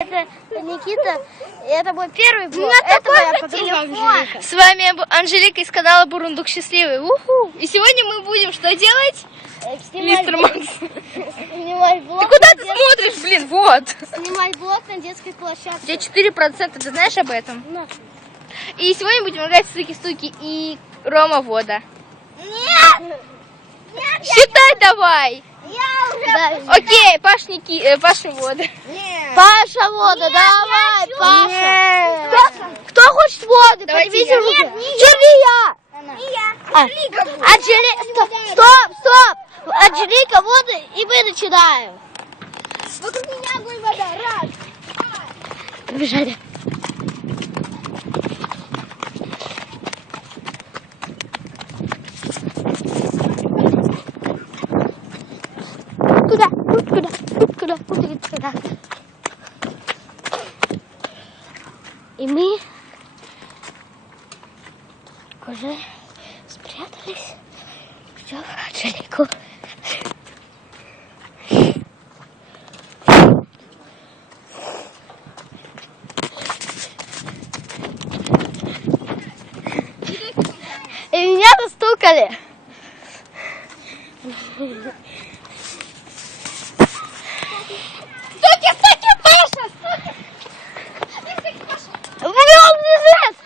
Это Никита, и это мой первый блог. Это моя подруга Анжелика. С вами Анжелика из канала Бурундук Счастливый. Уху. И сегодня мы будем что делать? Мистер Макс. Снимать блог. Ты куда ты смотришь, блин? Вот. Снимать блог на детской площадке. Где 4%, ты знаешь об этом? И сегодня будем играть в стуки-стуки и Рома Вода. Нет! Считай давай. Я уже... Окей, Паша Вода. Паша Вода, давай, Паша. Кто хочет воды? Давайте Поднимите я. руки. Нет, не я. Не я. Анжелика. Стоп. Анжелика, воды, и мы начинаем. Вокруг меня огонь, вода. Раз. Побежали. Куда? И мы уже спрятались, ждем Анжелику. И меня застукали. Стуки, Паша! Он бежит!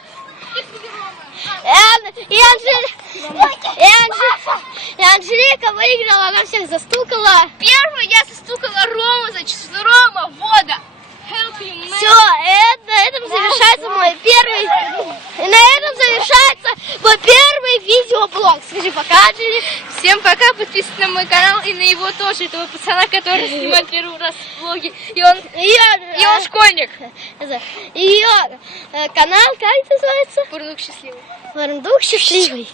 И Анжелика выиграла, она всех застукала. Первую я застукала Рому, значит, Рома Вода. Help you, man. Все, на этом завершается мой первый... И на этом завершается мой первый видеоблог. Скажи пока, Анжелика. Всем пока, подписывайтесь на мой канал и на его тоже, этого пацана, который снимает первый раз влоги. И он школьник. Ее канал, как называется? Бурундук Счастливый. Бурундук Счастливый.